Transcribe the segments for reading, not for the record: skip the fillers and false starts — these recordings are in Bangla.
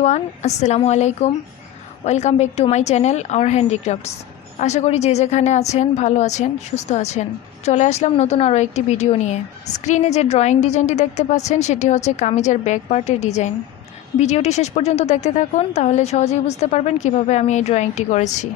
এভরিওয়ান, আসসালামু আলাইকুম। Welcome back to my channel our handicrafts. আশা করি যে যেখানে আছেন ভালো আছেন, সুস্থ আছেন। চলে আসলাম নতুন আরও একটি ভিডিও নিয়ে। স্ক্রিনে যে ড্রয়িং ডিজাইনটি দেখতে পাচ্ছেন সেটি হচ্ছে কামিজের ব্যাক পার্টের ডিজাইন। ভিডিওটি শেষ পর্যন্ত দেখতে থাকুন, তাহলে সহজেই বুঝতে পারবেন কিভাবে আমি এই ড্রয়িংটি করেছি।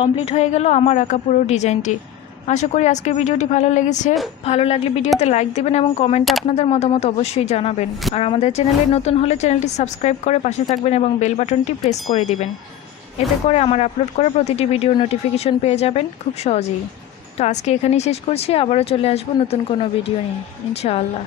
কমপ্লিট হয়ে গেল আমার আঁকা পুরো ডিজাইনটি। আশা করি আজকের ভিডিওটি ভালো লেগেছে। ভালো লাগলে ভিডিওতে লাইক দেবেন এবং কমেন্টে আপনাদের মতামত অবশ্যই জানাবেন। আর আমাদের চ্যানেলে নতুন হলে চ্যানেলটি সাবস্ক্রাইব করে পাশে থাকবেন এবং বেল বাটনটি প্রেস করে দিবেন। এতে করে আমার আপলোড করা প্রতিটি ভিডিওর নোটিফিকেশন পেয়ে যাবেন খুব সহজেই। তো আজকে এখানেই শেষ করছি, আবারও চলে আসবো নতুন কোনো ভিডিও নিয়ে ইনশাআল্লাহ।